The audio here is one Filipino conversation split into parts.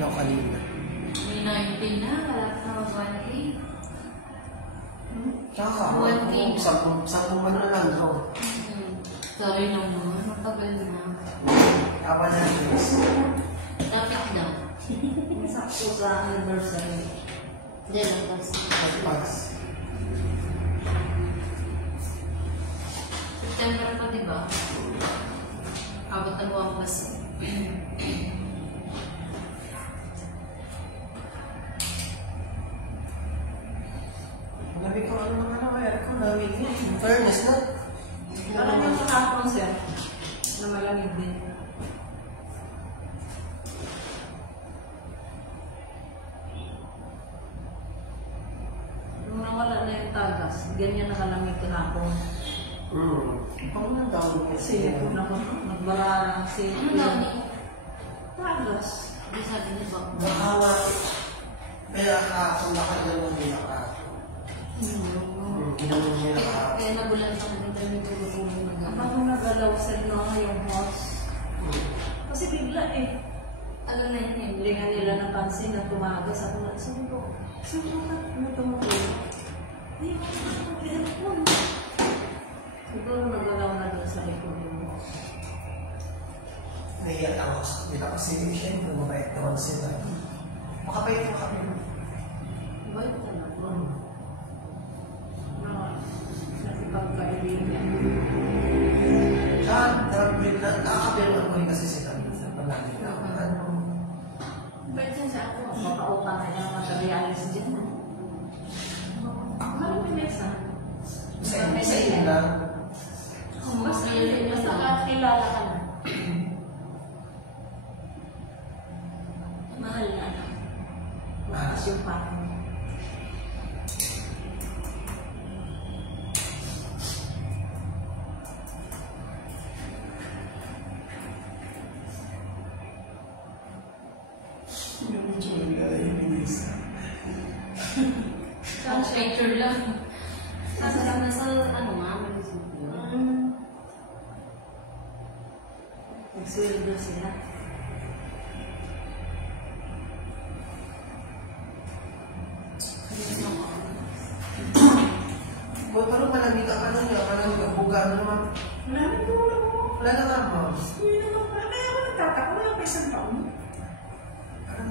19 ako kanina. May 19 na, kalap na 1K. Tsaka, 10 ano na lang daw. Sorry naman, matagal na. Apa na rin. Dapat daw. Sakto sa anniversary. Hindi lang kasi. Pagpas. September pa, diba? Abot ang 1 plus. Nabi ko ano mayroon ko lamig niya. Fairness na. Parang yung kahapon siya, na malamig din. Nung nawala na yung tagas, ganyan nakalamig kahapon. Paano nang tawag ko? Kasi nagbara si... Ano daw niya? Tagas. Hindi sabi niya ba? Nakawa. Kaya kung nakailan din ako. Ginamon niya na Kaya nagulat ako ng dami ko gulong Ang bago nagalaw sa yung horse. Kasi bigla eh. Alam na yun, hindi nga nila napansin na tumagas. Ako na, sino ka? Ano tumutulog? Hindi ko siguro nagalaw na doon sa likod yung horse. Nahiyak ako. Kita ko si siyempre mabait naman sila. Makabait mo kami. Bait ka na po. Nakipagkaibigan. Nakakabiro ako rin kasi sila. Palagi na ako. Bait yan sa ako. Mapaupa na niya materialis dyan. Ano pinesa? Sa inyo lang. Mas kilala ka na. Mahal na ano. Mas yung parang. Yung chula, yung isa. Ang picture lang. Nasa ano nga, Nagsulido sila. Pero malamig ka pa nun niya. Malamig ang buga naman. Maraming tulong mo. Wala na nga, ma'am. Hindi naman pala. Kaya ako nagtataka. Wala pa isang taon. Parang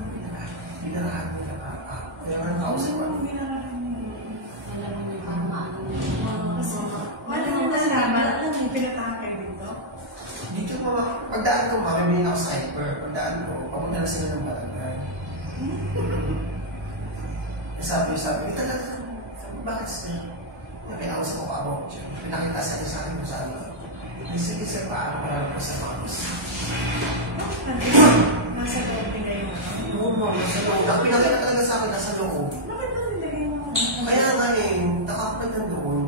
binarahan mo na kaya nga nakausap ko. Binarahan mo. alam mo yung parang maano Wala naman kasama. Alam mo, pinatahan kayo dito. Dito pa ba? Pagdaan ko, makabili ako sa hyper. Pagdaan ko, papunta na sila ng barangay. Sabi, talaga, bakit sila? Nakinaus ko ako. Pinakita sa akin kung saan. Sige, sir, paano parang ko sa mga gusto. Nasa loob din kayo. Oo, ma'am, nasa loob. Pinakita talaga sa akin, nasa loob. Bakit naman nilagay mo? Kaya nga eh, nakakapag na doon.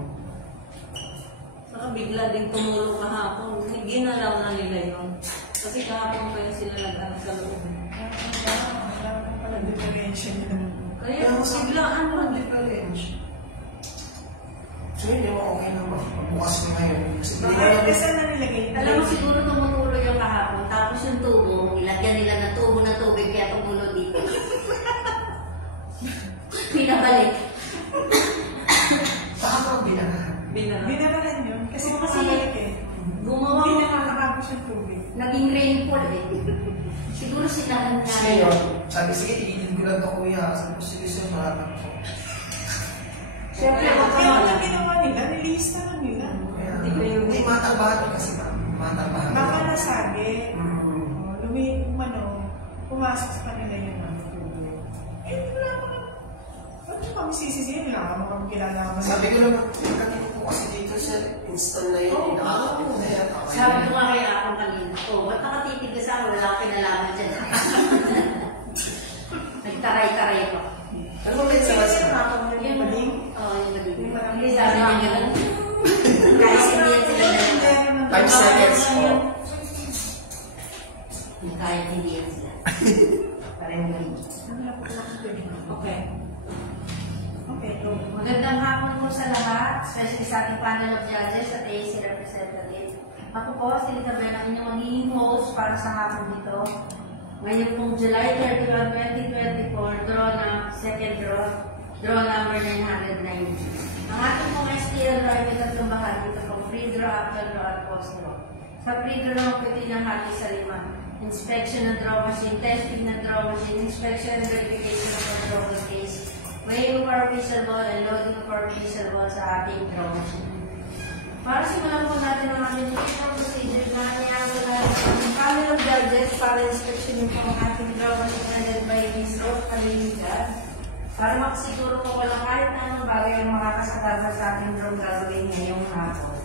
Saka bigla din tumulong kahapon. Ginalaw na nila yun. Kasi kahapon pa yun sila nag-ano sa loob. Wala ka pala differential yun. Kaya biglaan mo. Differential. So hindi mo okay naman. Pagbukas mo ngayon. Bakit saan na nilagay? alam mo siguro tumutulo yung kahapon tapos yung tubo ilagyan nila ng tubo na tubig kaya tumulo dito pinabalik Baka pang binarahan. Binarahan yun. Kasi kasi gumawa hindi nakakapagos yung tubig. naging rainfall siguro silahan na Ngayon, sabi, sige, tigilin ko lang ito, kuya. Sabi ko, sige, sir, maraming ko. Siyempre, kaya ang ginawa nila, release na lang nila. Hindi, matarbahan kasi matarbahan. Baka nasabi, pumasok sa kanila yung tubig. Eh, wala ka. Ba't yung kami sisisihin? Wala ka kami kilala. Sabi ko lang, kanina po kasi dito, sir, instant na yun. Nakakapit na yan. sabi ko nga kaya akong kanina ba't nakatitig ka sa akin wala akong kinalaman dyan nagtaray-taray pa Ano ba yung sabas ka? yung mading Yung mading. hindi sabi niya gano'n kahit hindi yan sila na 5 seconds po. kahit hindi yan sila parang hindi Okay. Okay, go. magandang hapon po sa lahat especially sa ating panel of judges at AAC representative ako po si Litabel ang inyong magiging host para sa hapon dito Ngayon pong July 31, 2024, draw na, second draw number 990. Ang ating pong STL draw ay may tatlong bahagi. Ito pong free draw, actual draw, at post draw. Sa free draw po ito inahati sa 5. Inspection ng draw machine, testing ng draw machine, inspection and verification of our draw case, weighing of our whistle ball, and loading of our whistle ball sa ating draw machine. Para simulan po natin ang ating procedure na niyago na ang panel of judges para inspection yung pang ating draw machine headed by Ms. Rose Kalinigad. Para makasiguro po walang kahit na anong bagay ang makakasakaba sa ating draw gagawin ngayong hapon.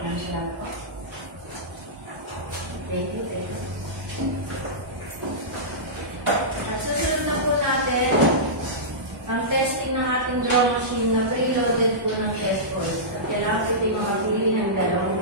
Ayan siya po. Thank you. At susunod na po natin ang testing ng ating draw machine na preloaded po ng test balls. At kailangan po ito makapili ng dalawang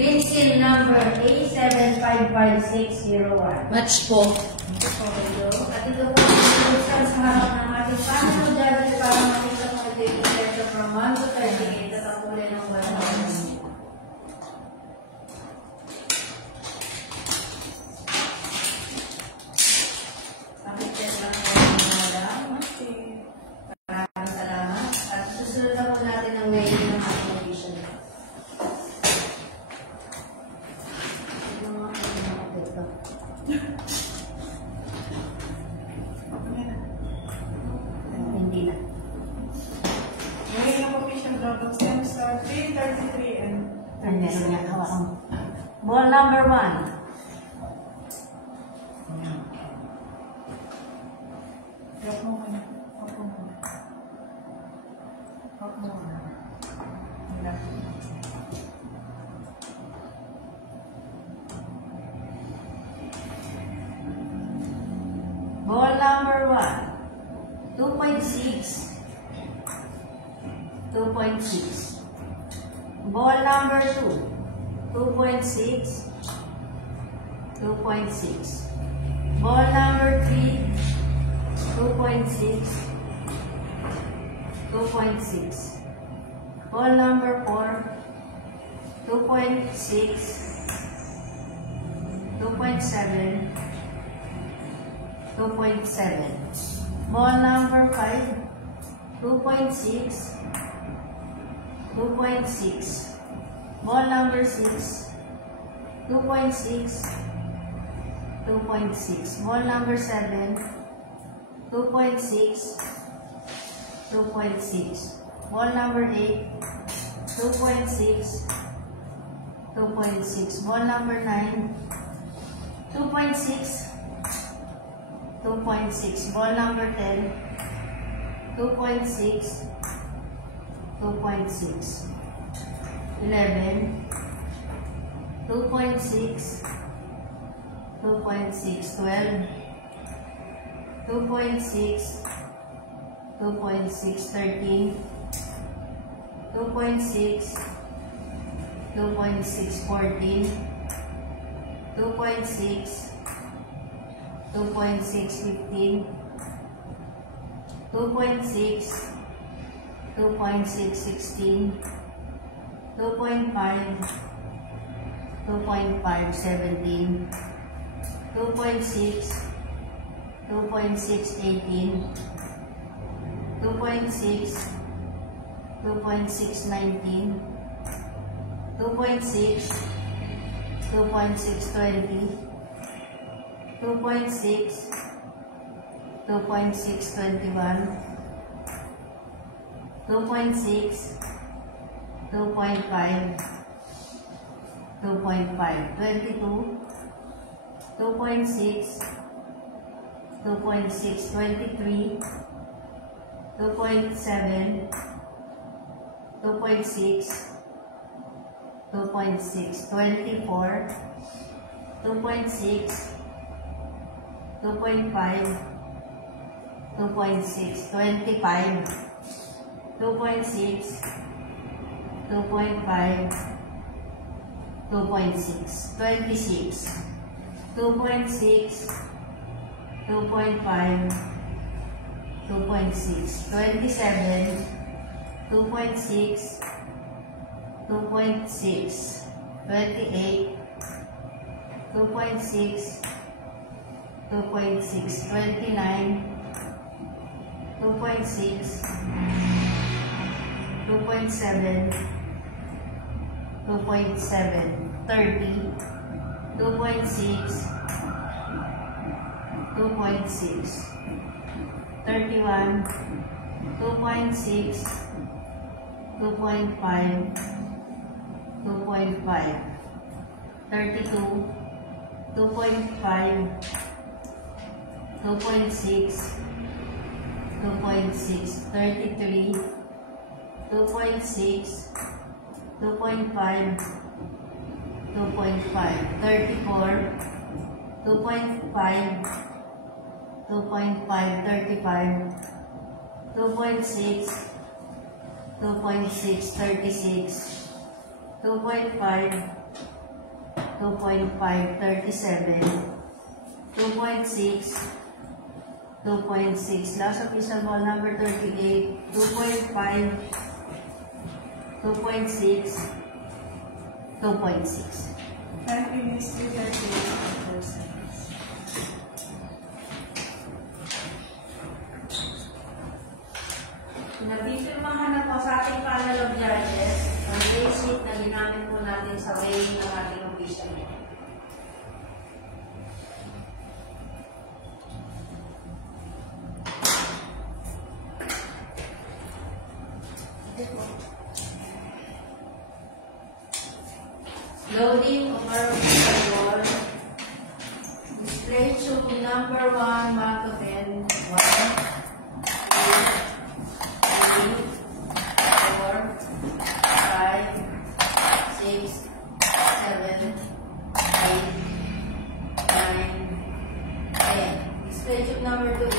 pencil number A7555601. Match po. At ito po ang sa harap ng ating panel of judges para makita kung ito yung presyo from 1 to 38 at ang kulay ng 1. Pakitest lang po yung madam. Maraming salamat. At susunod na po natin ang weighing ng ating edition. Hindi na. Ngayon ang official draw box stems are 333 and Meron nga hawakan. Ball number 1. drop mo muna. Hop mo muna. Hop mo muna. Ball number 1. 2.6. 2.6. Ball number 2. 2.6. 2.6. Ball number 3. 2.6. 2.6. Ball number 4. 2.6. 2.7. 2.7. Ball number 5. 2.6. 2.6. Ball number 6. 2.6. 2.6. Ball number 7. 2.6. 2.6. Ball number 8. 2.6. 2.6. Ball number 9. 2.6. 2.6. Ball number 10. 2.6. 2.6. 11. 2.6. 2.6. 12. 2.6. 2.6. 13. 2.6, 2.614, 2.6, 2.615, 2.6, 2.616, 2.5, 2.517, 2.6, 2.618, 2.6, 2.619, 2.6, 2.620, 2.6, 2.621, 2.6, 2.5, 2.5, 22, 2.6, 2.6, 23, 2.7, 2.6, 2.6, 24, 2.6, 2.5, 2.6, 25, 2.6, 2.5, 2.6, 26, 2.6, 2.5, 2.6, 27, 2.6, 2.6, 28, 2.6, 2.6, 29, 2.6, 2.7, 2.7, 30, 2.6, 2.6, 31, 2.6, 2.5, 2.5, 32, 2.5, 2.6, 2.6, 33, 2.6, 2.5, 2.5, 34, 2.5, 2.5, 35, 2.6, 2.6, 36, 2.5, 2.5, 37, 2.6, 2.6, last official ball number 38, 2.5, 2.6, 2.6. 5 minutes to 38 seconds. Nabipirmahan na po sa ating panel of judges ang basic na ginamit po natin sa weighing ng ating official. Loading of our official ball. Display to number 1, mark of N, 1, 2, 3, 4, 5, 6, 7, 8, 9, 10. Display to number 2,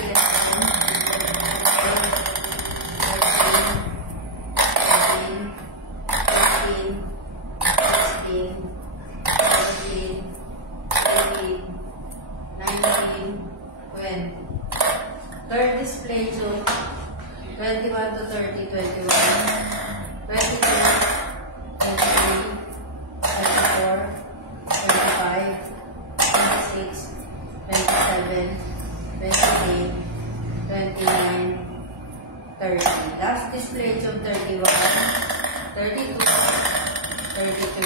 11, third display to 21 to 30, 21, 22, 23, 24, 25, 26, 27, 28, 29, 30. Last display to 31, 32, 33,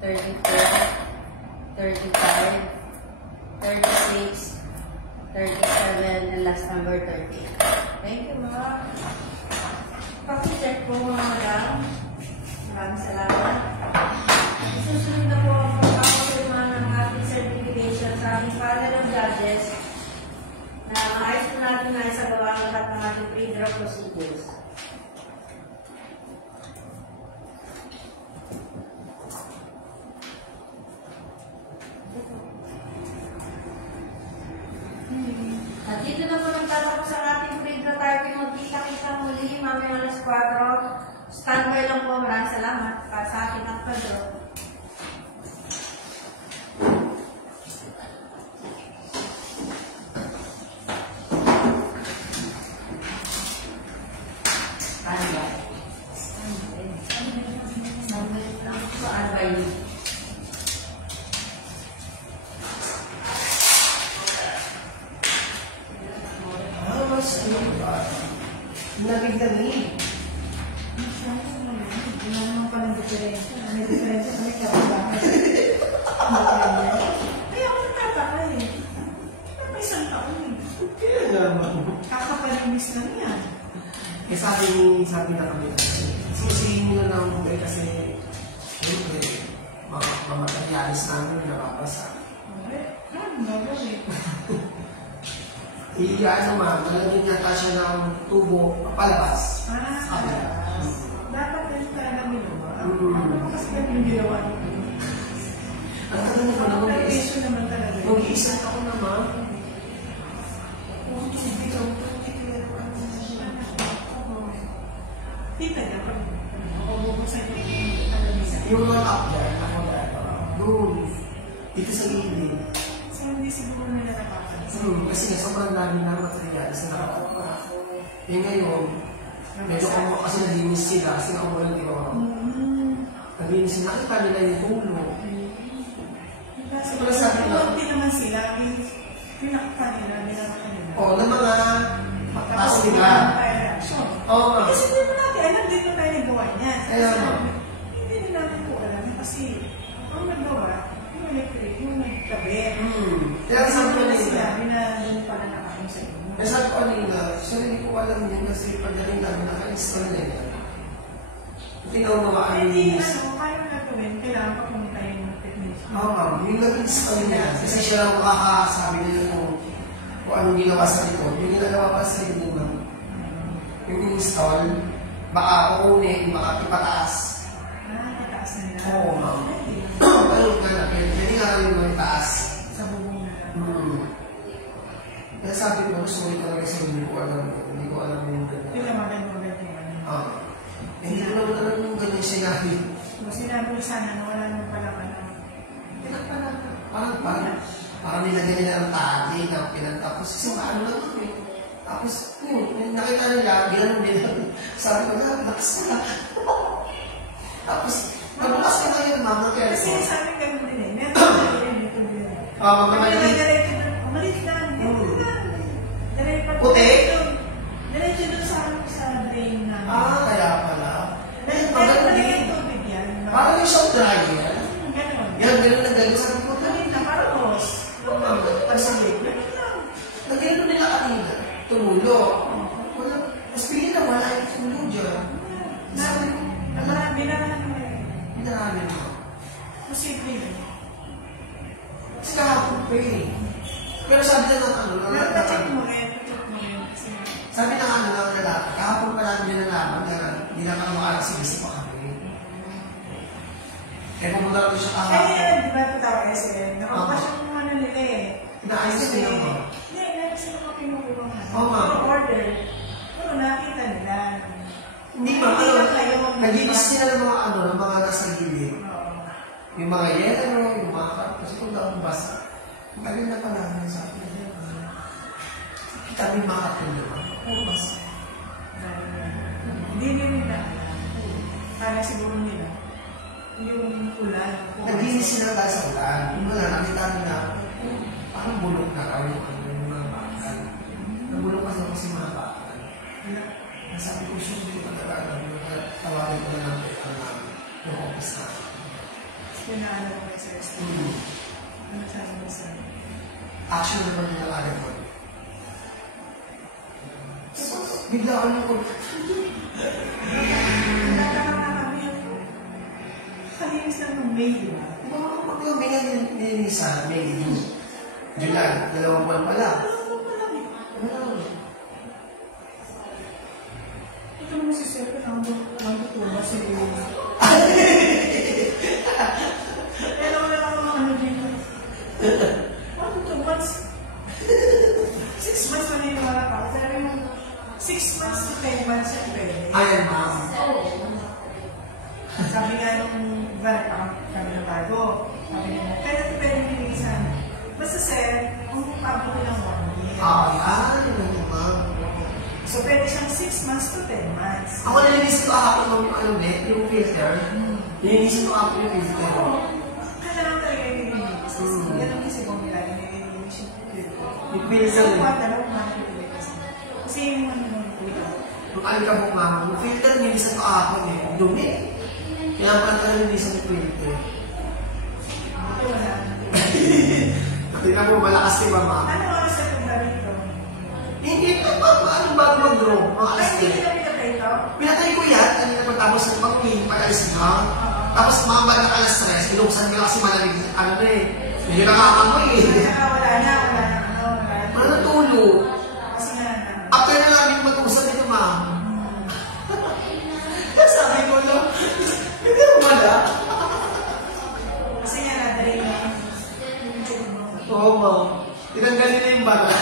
34, 35, 36, 37, and last number 30. Thank you, mga. Paki-check po mga madam. Maraming salamat. Isusunod na po ang pagkakapirma ng ating certification sa ating panel of judges na maayos po natin na isagawa ang lahat ng ating pre-draw procedures. At dito na po nagtatapos ang ating pre-draw typing. Magkita-kita muli mamaya alas 4. Standby lang po. Maraming salamat para sa ating nagpa-draw. Nabigdami. Wala naman pa ng diferensya. May diferensya kami karamdaman. Kaya ako nagtataka eh. May isang taon eh. Kaya naman. Kakapalimis lang yan. Eh sabi na kami sisihin nyo na ng buhay kasi siyempre mga materialis namin nababasa. Gagawin. Ano ma'am, nalagyan yata siya ng tubo palabas. Dapat din talaga minuwa. Ano kasi ganun yung ginawa niyo? Ang tagal na pa naman Issue naman talaga. mag-iisang ako naman. Kita niya pa. Mabubusan yung alamisa. Yung mga up there, ako dito. Doon. Dito sa gilid. So hindi siguro nila napapansin. Kasi nga sobrang dami na materialis na nakakapa. Eh ngayon, medyo ako kasi nalinis sila kasi nakuha lang dito. Nalinis sila, nakita nila yung tulo. Kasi Wala sabi na. hindi naman sila. Pinakita nila, binakita nila. Oo, na mga taas nila. Oo nga. Kasi hindi naman natin alam din na tayo nagawa niya. Kaya nga. Hindi din natin po alam kasi ang nagawa, yung electric, yung nagtabi. Kaya sabi ko Kasi nila, sinabi na doon pala nakakong sa inyo. eh sabi ko nila, so hindi ko alam yun kasi pagdating namin naka-install na yan. Hindi na umamaan yung Hindi, linis. kaya nagawin, kailangan pa pumunta yung technician. Oo ma'am, yung nag-install niya. Kasi siya lang makakasabi nila kung anong ginawa sa likod. Yung ginagawa pa sa likod ma'am. Yung install, baka kukunin, baka ipataas. Mataas na nila. Oo ma'am. Pero ganap yan, hindi nga rin mo itaas. Sa bubong na lang. Kaya sabi ko, sorry talaga sa hindi ko alam. Hindi ko alam yung ganyan. Hindi naman maganda yung Hindi ko naman alam yung ganyan sinabi. sinabi ko sana na wala naman pala ka na. Parang nilagyan nila ng tali na pinagtapos. Kasi paano lang kami. Tapos, nakita nila, ginanong nila. Sabi ko na, lakas na. Tapos, mabukas ka na yun, mama. Kasi sa amin ganun din eh. Meron na rin dito din. Magkamali. Malit lang. Puti? Diretso doon sa drain na. Kaya pala. Meron Maganda na din. yung tubig yan. Parang yung soft dryer. Ganon. Ganun na ganun. Sabi ko, Ganon na, parang hose. Pasalit. Ganon lang. nagano nila kanina. Tumulo. Wala. Mas pili na wala yung tumulo dyan. Sabi ko, Binarahan mo yun. pinarami mo. Posible yun. Kasi kahapon pa eh. Pero sabi na ng ano, Check mo rin. sabi ng ano ng lalaki, kahapon pa natin yung nalaman na hindi na kami makakasibisi pa kami. Kaya pumunta natin siya kahapon. Kaya, di ba ito tao SM? Nakapas yung ano nila eh. Inaayos nila mo. Hindi, inaayos nila ko kinukuha nga. Oo, ma'am. Order. Pero nakita nila. Hindi ba? Hindi lang kayo. Nag-iis sila ng mga ano, ng mga nasa gilid. Oo. Yung mga yelo, yung mga kasi kung daw basa. Ang tagal na pa namin sa akin. Kita mo yung mga katulog. Oo, basa. Hindi nila. Kaya siguro nila. Yung ulan. Nag-iis sila dahil sa ulan. Yung mga nakita nila, parang bulok na raw yung mga bakal. Nabulok kasi mga bakal. Nasabi ko siya, hindi ko talaga alam. Tawagin ko na lang yung office na. Pinaano ko kay Sir Steve. Ano sabi mo sa Action naman yung alam ko. Bigla ko lang ko. Kalinis lang ng mail, di ba? Yung may nilinisan, may yun. July, 2 buwan pala. Ito naman si Sir, ang tutuba si Lili. Pero wala ako mga ano dito. 1 to 2 months. 6 months na yung wala pa. Pero yung 6 months to 10 months yung pwede. Ayan, ma'am. Oo. Sabi nga nung balik kami ng bago, sabi niya, pwede nilisan. Basta sir, kung pablo ko ng 1 year. Yun naman. So pwede siyang 6 months to 10 months. Ako nilinis ko ako yung filter. Nilinis ko ako yung filter. Oo. Kailangan talaga yung nilinis. Ganun kasi kung nilagay nilinis yung filter. Yung filter. So, dalawang month nilinis kasi. Kasi yung Nung alikabok nga, yung filter nilinis ko ako dumi. Kaya pala talaga nilinis yung filter. wala. Tingnan mo, malakas si mama. Ano oras na punta rito? Hindi pa ano bago mag-draw, mga Ay, alas hindi 10. na pinatay ito? Pinatay ko yan, kanina pagtapos ng pag-uwi, pag-alis na. Tapos mama na alas 3, binuksan ko kasi malamig, ano na eh. Hindi nakakamoy eh. Wala na. Wala na tulo. Kasi nga na. After na namin mag-usap dito, ma'am. Kaya sabi ko lang, hindi mo wala. Kasi nga na, dahil na. Oo, ma'am. Tinanggal nila yung bala.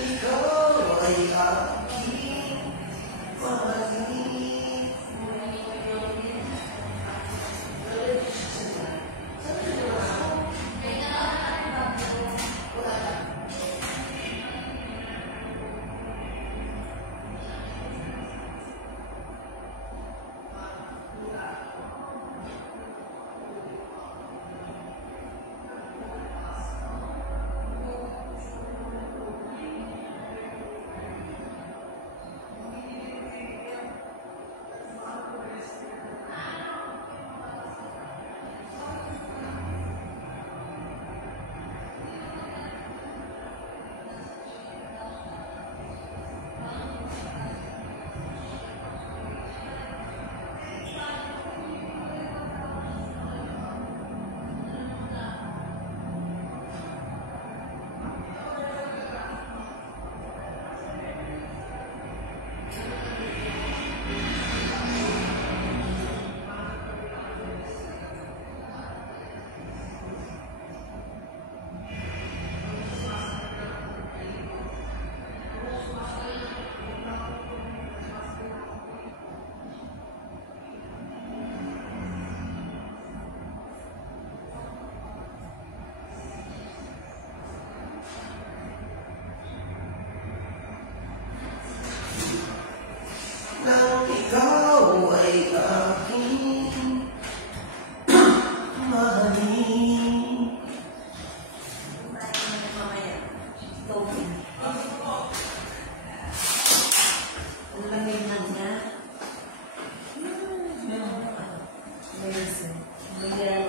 ikaw ay aking mahalin. Nang ikaw ay aking mahalin. Mamaya. Token. Ang lamig na nga. Amazing. Miguel.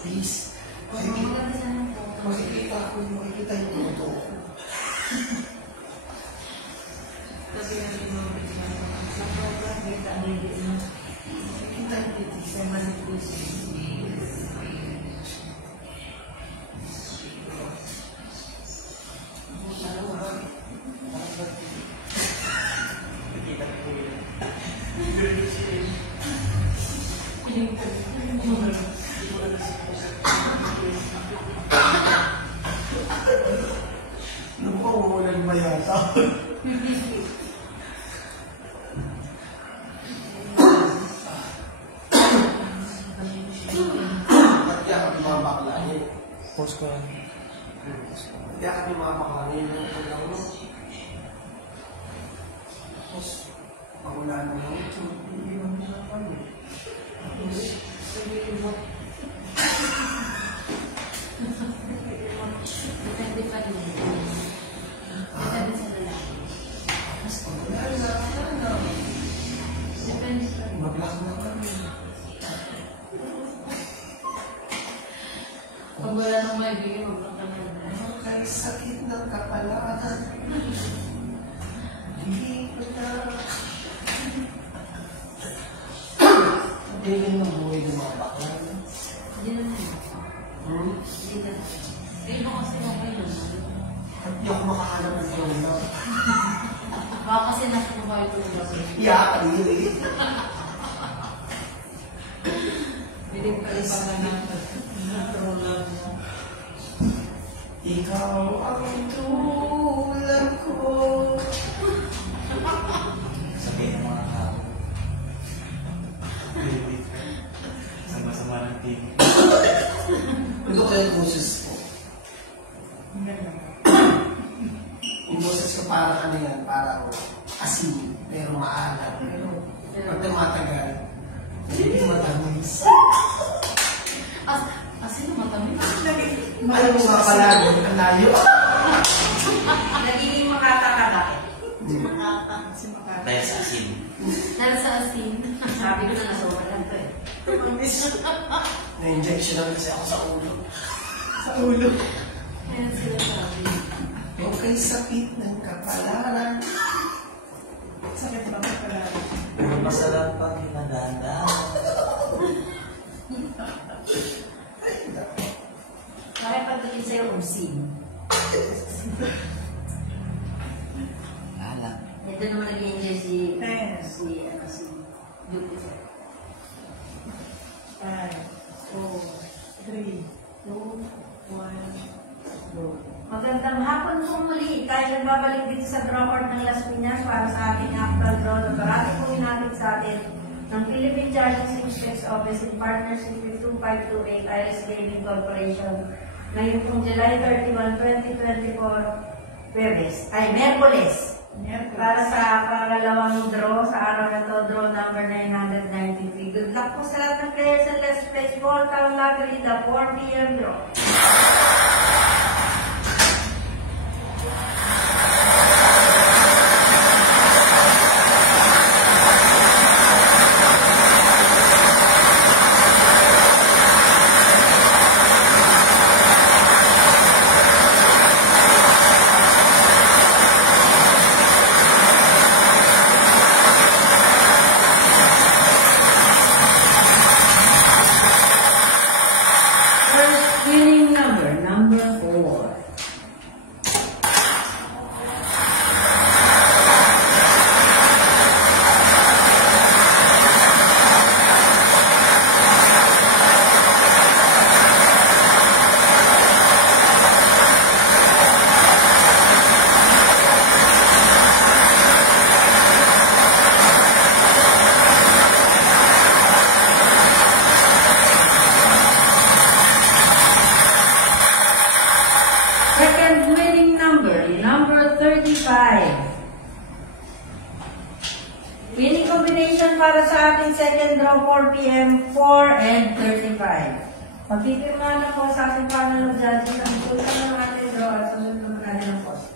Please. Makikita ko, makikita yung mundo ko. Sabi natin mga pagkakas. Sa program, kita hindi na. Kita dito sa manipus. Nakukulan ba yata? Ba't yakap yung mga baklahin? Post ko yan. Yakap yung mga baklahin ng paglaw mo. Tapos, pangulaan mo lang ito. Hindi mo naman eh. Tapos, sabihin mo. Depende pa rin. Depende sa lalaki. Tapos, pangulaan na. Depende pa rin. Mablak na kami. Pag wala nang maibigay, mablak ka na. Kaya kay sakit ng kapalaran. Hindi ko na. Hindi rin ang buhay ng mga bakla. Hindi naman. Hindi naman. Hindi mo kasi okay naman. At di ako makahanap ng tulong. Baka kasi nakuha yung tulong. Iyakan yun eh. Hindi ka rin pala na-roll mo. Ikaw ang tulad ko. Sabihin ng mga tao. Sama-sama ng team. Ito kaya yung boses ko. Yung boses ko para ano yan, para asin, pero maalat. Pero pag tumatagal, hindi matamis. Kasi matamis. Alam mo nga pala, ang layo. Nagiging makatakata. Si Makati. Dahil sa asin. Dahil sa asin, sabi ko na nasobalan to eh. Na-injection lang kasi ako sa ulo. Sa ulo. Ayan sila sabi. Yung kay sakit ng kapalaran. Sakit ba ka pala? Masarap pang hinadaan. Kaya pagdating sa'yo, usin. Alam. Ito naman nag-i-enjoy si Yes. Jupiter. 5, 4, 3, 2, 1, go. Magandang hapon po muli. Tayo nagbabalik dito sa Drawboard ng Las Piñas para sa ating actual draw na parati po inatid sa atin ng Philippine Charging Sales Office in partnership with 2528 IRS Gaming Corporation ngayon pong July 31, 2024, Merkules. Para sa pangalawang draw sa araw na to, draw number 993. Good luck po sa lahat ng players and let's play ball. Town Lottery, the 4 p.m. draw. Winning number 4. Second winning number 35. Winning combination para sa ating second draw 4 p.m. 4 and 35. Pagpipirma na po sa ating panel of judges ang tulad ng ating draw at sunod naman natin ang post.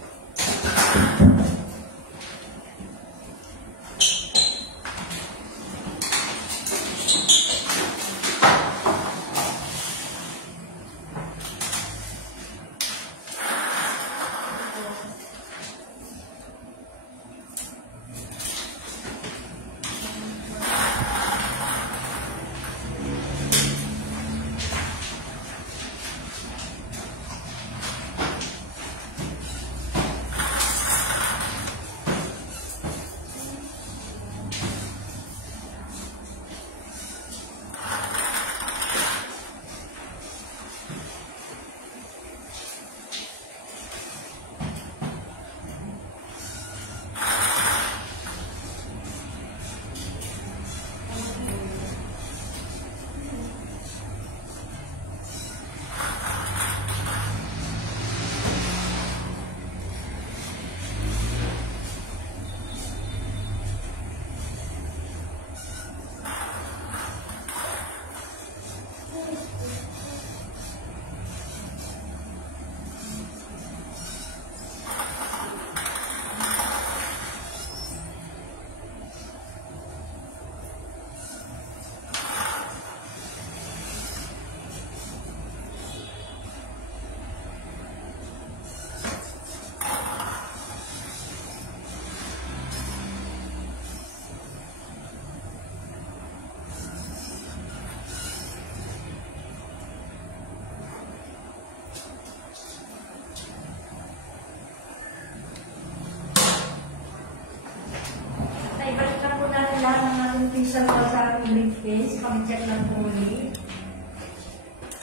case. Pag-check lang po muli.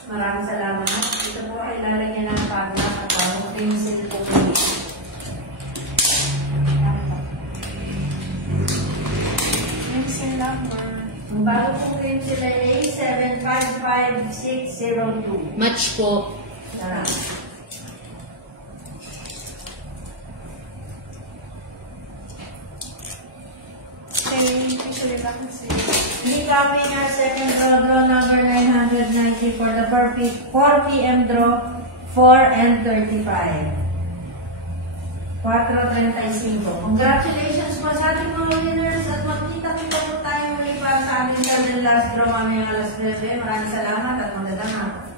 Maraming salamat. Ito po ay lalagyan ng padlock at ang pencil po po. Pencil number. Ang bago po pencil ay A755602. Match po. Salamat. Okay, picture lang kasi. Lee Kapinger, second draw number 990 for the 4 p.m. draw, 4 and 35. 4.35. Congratulations po sa ating mga winners at magkita-kita po tayo muli para sa aming third and last draw mamayang alas 9. Maraming salamat at magandang hapon.